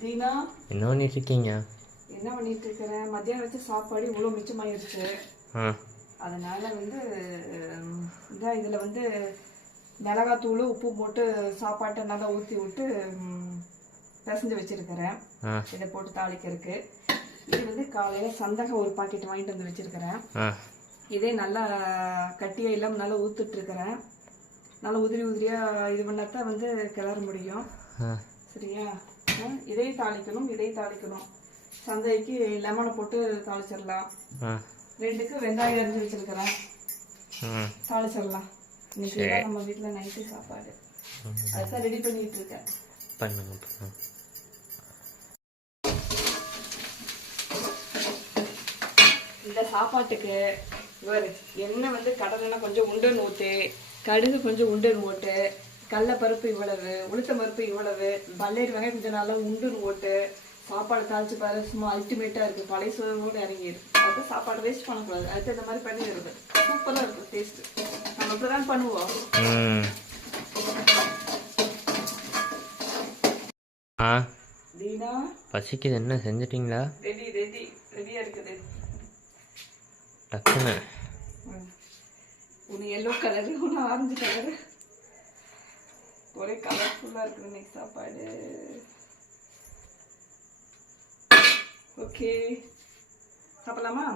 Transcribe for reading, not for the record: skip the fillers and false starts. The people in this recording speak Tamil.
தீனா என்ன பண்ணிட்டு இருக்கீங்க? என்ன பண்ணிட்டு இருக்கிறேன்? மத்தியானம் வச்ச சாப்பாடு இவ்வளோ மிச்சமாயிருச்சு. அதனால இதில் மிளகாத்தூள் உப்பு போட்டு சாப்பாட்டை நல்லா ஊற்றி விட்டு பிசைஞ்சு வச்சிருக்கிறேன். இதை போட்டு தாளிக்கிறதுக்கு. இது காலையில் சந்தகம் ஒரு பாக்கெட் வாங்கிட்டு வந்து வச்சிருக்கிறேன். இதே நல்லா கட்டியாக இல்லாமல் நல்லா ஊற்றிட்டு இருக்கிறேன். நல்லா உதிரி உதிரியாக இது பண்ணாதான் கிளற முடியும். சரியா? இதையும் தாளிக்கணும். சந்தைக்கு லெமனை போட்டு தாளிச்சிடலாம். 2க்கு வெங்காயம் அரிஞ்சு வச்சிருக்கிறேன். தாளிச்சிடலாம். இன்னைக்கு நம்ம வீட்டில் நைட்டு சாப்பாடு அதுதான் ரெடி பண்ணிட்டு இருக்கேன். இந்த சாப்பாட்டுக்கு எண்ணெய் கடலைன்னா கொஞ்சம் உண்டுன்னு ஊற்றி, கடுகு கொஞ்சம் உண்டுன்னு போட்டு, கடலைப்பருப்பு இவ்வளவு, உளுத்தம் பருப்பு இவ்வளவு, பல்லேரி வெங்காயம் கொஞ்சம் நல்லா உண்டுன்னு போட்டு சாப்பாடு தாளிச்சு பாரு. சும்மா அல்டிமேட்டாக இருக்குது. பழைய சோறு இறங்கிடு. அது சாப்பாடு வேஸ்ட் பண்ணக்கூடாது. அடுத்து இந்த மாதிரி பண்ணிடுறது சூப்பராக இருக்கும் டேஸ்ட்டு. நம்ம இப்படி தான் பண்ணுவோம். தீனா பசிக்குது. என்ன செஞ்சிட்டீங்களா? ரெடியாக இருக்குது. டக்குன்னு ஒன்று எல்லோ கலரு, ஒன்று ஆரஞ்சு கலரு, ஒரே கலர்ஃபுல்லாக இருக்குது இன்னைக்கு சாப்பாடு. ஓகே, சாப்பிடலாமா?